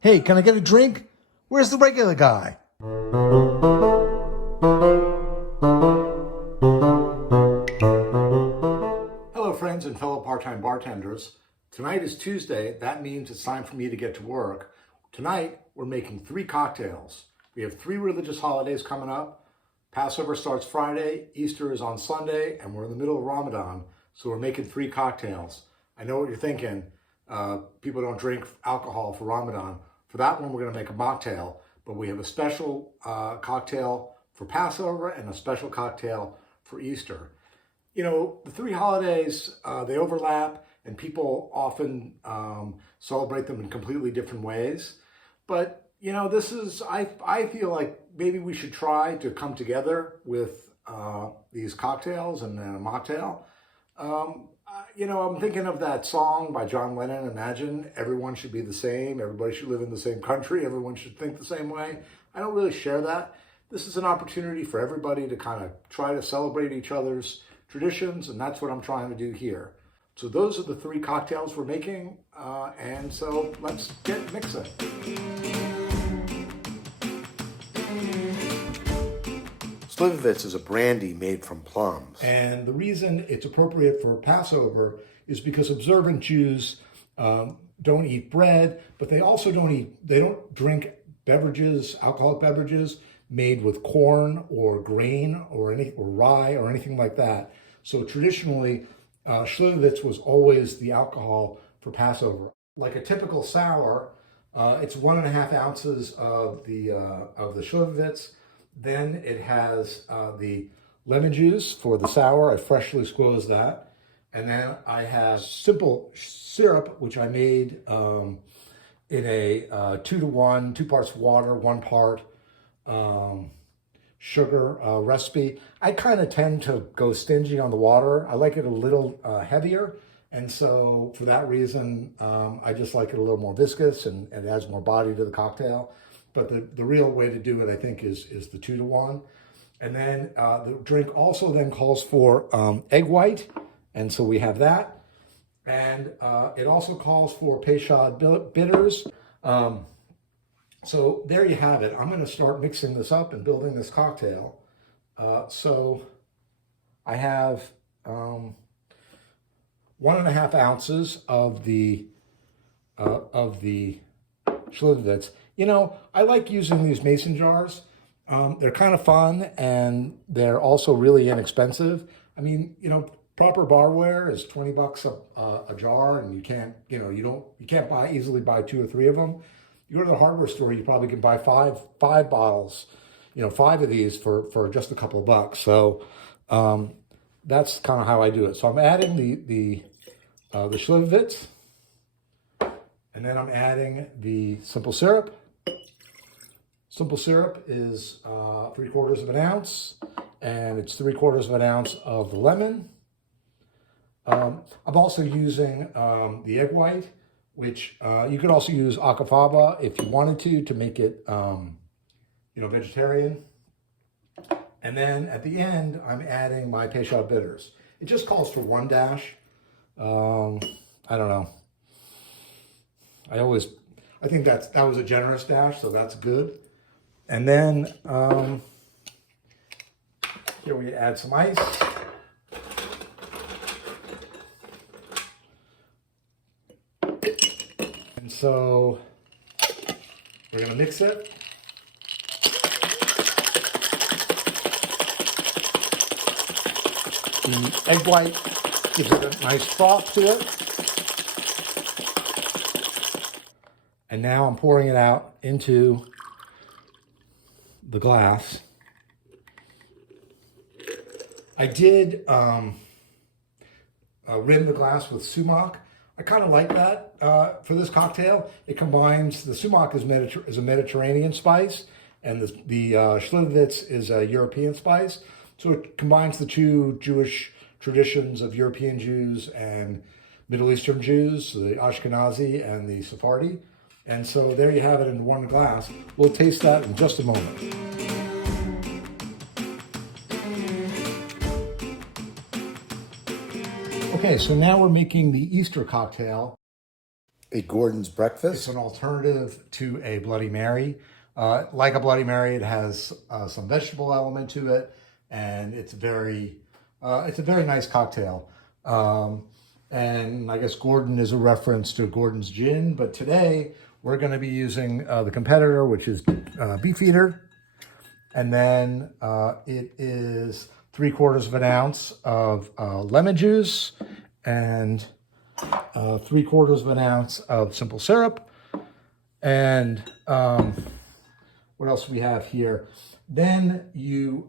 Hey, can I get a drink? Where's the regular guy? Hello, friends and fellow part-time bartenders. Tonight is Tuesday. That means it's time for me to get to work. Tonight, we're making 3 cocktails. We have 3 religious holidays coming up. Passover starts Friday, Easter is on Sunday, and we're in the middle of Ramadan, so we're making 3 cocktails. I know what you're thinking. People don't drink alcohol for Ramadan. For that one, we're going to make a mocktail, but we have a special cocktail for Passover and a special cocktail for Easter. You know, the 3 holidays, they overlap, and people often celebrate them in completely different ways. But, you know, this is, I feel like maybe we should try to come together with these cocktails and a mocktail. You know, I'm thinking of that song by John Lennon, Imagine Everyone Should Be the Same, everybody should live in the same country, everyone should think the same way. I don't really share that. This is an opportunity for everybody to kind of try to celebrate each other's traditions, and that's what I'm trying to do here. So those are the 3 cocktails we're making, and so let's get mixing. Slivovitz is a brandy made from plums. And the reason it's appropriate for Passover is because observant Jews don't eat bread, but they also don't drink beverages, alcoholic beverages made with corn or grain or rye or anything like that. So traditionally, Schlindovitz was always the alcohol for Passover. Like a typical sour, it's 1.5 ounces of the Schlindovitz. Then it has the lemon juice for the sour. I freshly squeezed that. And then I have simple syrup, which I made in a 2-to-1, 2 parts water, 1 part sugar recipe. I kind of tend to go stingy on the water. I like it a little heavier. And so for that reason, I just like it a little more viscous and it adds more body to the cocktail. But the real way to do it, I think, is the 2-to-1. And then the drink also then calls for egg white. And so we have that. And it also calls for Peychaud bitters. So there you have it. I'm going to start mixing this up and building this cocktail. So I have 1.5 ounces of the Schlindovitz. You know, I like using these mason jars. They're kind of fun and they're also really inexpensive. I mean, you know, proper barware is $20 a jar, and you can't easily buy 2 or 3 of them. You go to the hardware store, you probably can buy five bottles, you know, 5 of these for just a couple of bucks. So that's kind of how I do it. So I'm adding the Schlindovitz, and then I'm adding the simple syrup. Simple syrup is 3/4 ounce, and it's 3/4 ounce of the lemon. I'm also using the egg white, which you could also use alfalfa if you wanted to make it, you know, vegetarian. And then at the end, I'm adding my Peychaud bitters. It just calls for 1 dash. I don't know. I think that was a generous dash, so that's good. And then here we add some ice. And so we're going to mix it. The egg white gives it a nice froth to it. And now I'm pouring it out into the glass. I did rim the glass with Sumac. I kind of like that for this cocktail. It combines, the Sumac is a Mediterranean spice, and the Schlindovitz is a European spice. So it combines the 2 Jewish traditions of European Jews and Middle Eastern Jews, the Ashkenazi and the Sephardi. And so there you have it in 1 glass. We'll taste that in just a moment. Okay, so now we're making the Easter cocktail. A Gordon's breakfast. It's an alternative to a Bloody Mary. Like a Bloody Mary, it has some vegetable element to it, and it's a very nice cocktail. And I guess Gordon is a reference to Gordon's gin, but today we're going to be using the competitor, which is Beefeater, and then it is 3/4 of an ounce of lemon juice and 3/4 of an ounce of simple syrup. And what else do we have here? Then you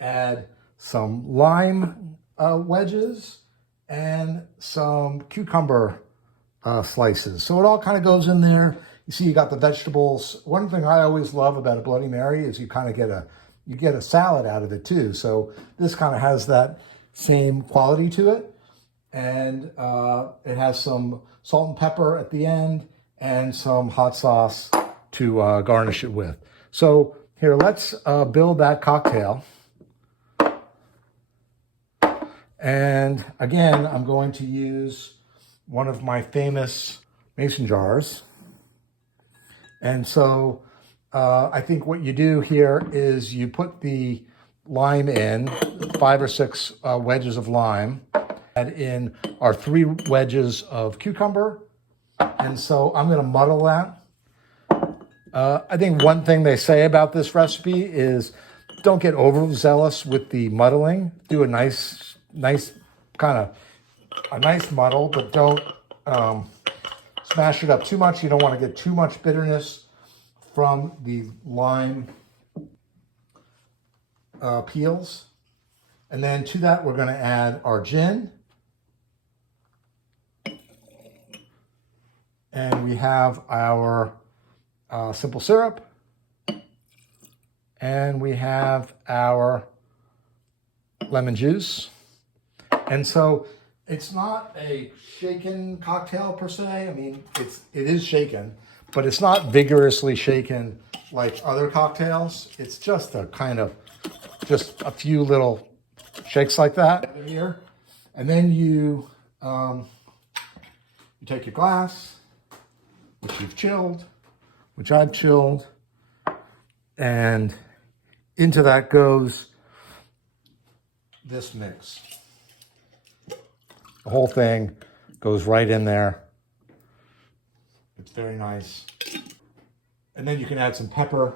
add some lime wedges and some cucumber slices. So it all kind of goes in there. You see, you got the vegetables. One thing I always love about a Bloody Mary is you kind of get a salad out of it too. So this kind of has that same quality to it. And it has some salt and pepper at the end and some hot sauce to garnish it with. So here, let's build that cocktail. And again, I'm going to use one of my famous mason jars. And so I think what you do here is you put the lime in, 5 or 6 wedges of lime, add in our 3 wedges of cucumber. And so I'm gonna muddle that. I think one thing they say about this recipe is don't get overzealous with the muddling. Do a nice muddle, but don't smash it up too much. You don't want to get too much bitterness from the lime peels. And then to that, we're going to add our gin. And we have our simple syrup. And we have our lemon juice. And so it's not a shaken cocktail per se. I mean, it is shaken, but it's not vigorously shaken like other cocktails. It's just just a few little shakes like that here. And then you take your glass, which you've chilled, which I've chilled, and into that goes this mix. The whole thing goes right in there. It's very nice. And then you can add some pepper.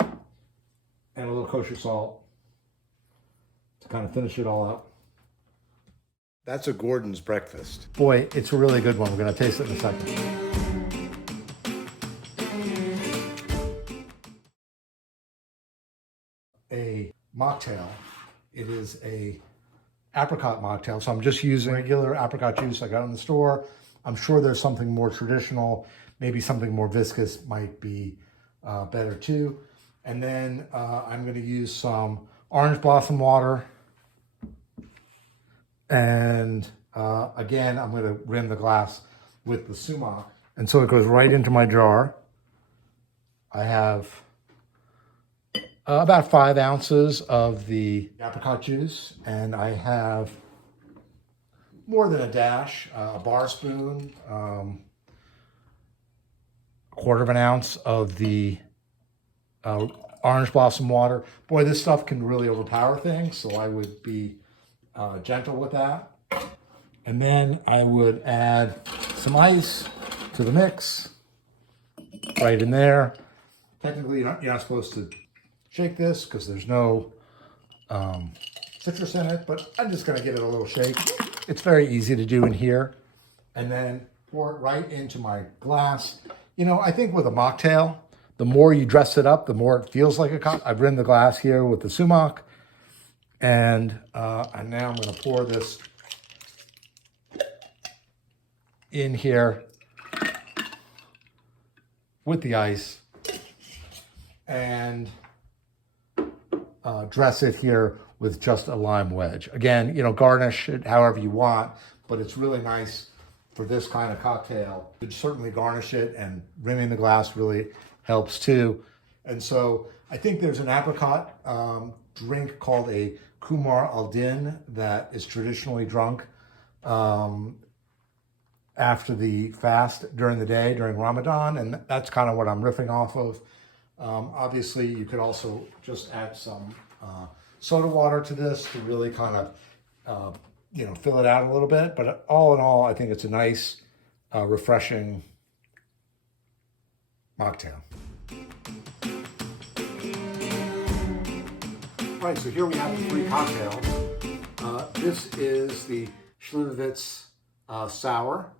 And a little kosher salt to kind of finish it all up. That's a Gordon's breakfast. Boy, it's a really good one. We're going to taste it in a second. A mocktail. It is a apricot mocktail. So I'm just using regular apricot juice I got in the store. I'm sure there's something more traditional, maybe something more viscous might be better too. And then I'm going to use some orange blossom water. And again, I'm going to rim the glass with the Sumac. And so it goes right into my jar. I have about 5 ounces of the apricot juice, and I have more than a dash, a bar spoon, 1/4 of an ounce of the orange blossom water. Boy, this stuff can really overpower things, so I would be gentle with that. And then I would add some ice to the mix, right in there. Technically, you're not supposed to shake this because there's no citrus in it, but I'm just going to give it a little shake. It's very easy to do in here. And then pour it right into my glass. You know, I think with a mocktail, the more you dress it up, the more it feels like a cocktail. I've rimmed the glass here with the Sumac. And now I'm going to pour this in here with the ice and dress it here with just a lime wedge. Again, you know, garnish it however you want, but it's really nice for this kind of cocktail. You could certainly garnish it, and rimming the glass really helps too. And so I think there's an apricot drink called a Kumar al-Din that is traditionally drunk after the fast during the day, during Ramadan, and that's kind of what I'm riffing off of. Obviously, you could also just add some soda water to this to really kind of, fill it out a little bit. But all in all, I think it's a nice, refreshing mocktail. Right, so here we have the 3 cocktails. This is the Schlindovitz Sour.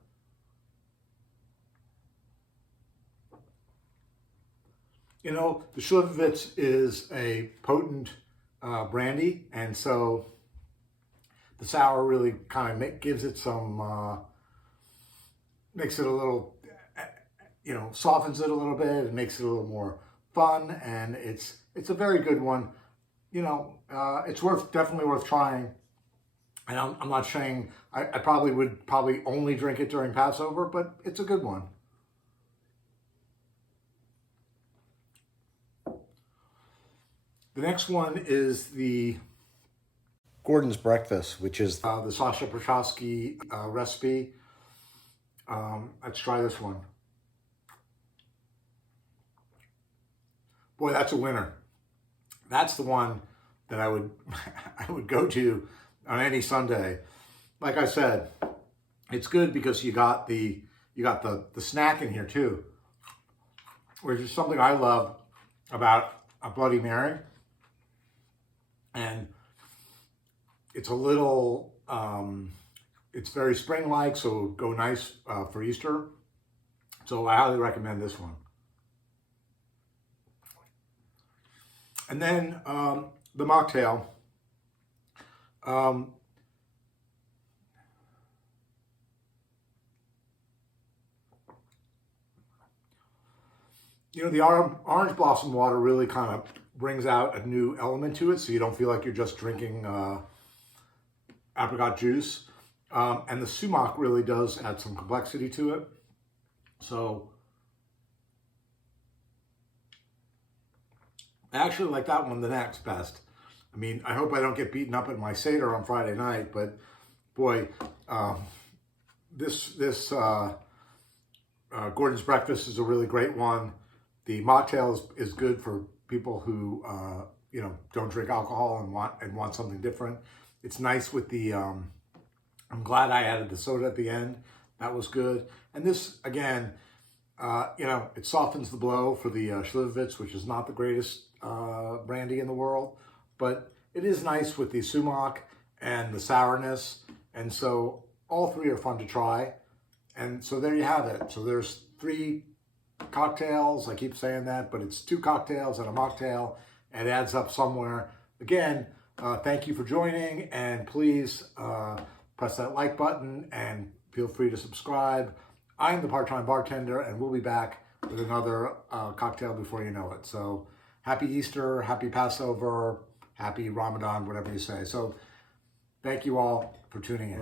You know, the Slivovitz is a potent brandy, and so the sour really kind of gives it some, makes it a little, softens it a little bit and makes it a little more fun, and it's a very good one. It's definitely worth trying. And I'm not saying I would only drink it during Passover, but it's a good one. The next one is the Gordon's Breakfast, which is the Sasha Prochowski recipe. Let's try this one. Boy, that's a winner. That's the one that I would go to on any Sunday. Like I said, it's good because you got the snack in here too, which is something I love about a Bloody Mary. And it's a little, it's very spring-like, so it'll go nice for Easter. So I highly recommend this one. And then the mocktail. The orange blossom water really kind of brings out a new element to it, so you don't feel like you're just drinking apricot juice. And the sumac really does add some complexity to it. So I actually like that one the next best. I mean, I hope I don't get beaten up at my Seder on Friday night, but boy, this Gordon's Breakfast is a really great one. The mocktail is good for people who don't drink alcohol and want something different. It's nice with the. I'm glad I added the soda at the end. That was good. And this again, it softens the blow for the Schlindovitz, which is not the greatest brandy in the world, but it is nice with the sumac and the sourness. And so all 3 are fun to try. And so there you have it. So there's 3 cocktails. I keep saying that, but it's 2 cocktails and a mocktail. It adds up somewhere. Again, thank you for joining, and please press that like button and feel free to subscribe. I'm the Part-Time Bartender, and we'll be back with another cocktail before you know it. So happy Easter, happy Passover, happy Ramadan, whatever you say. So thank you all for tuning in.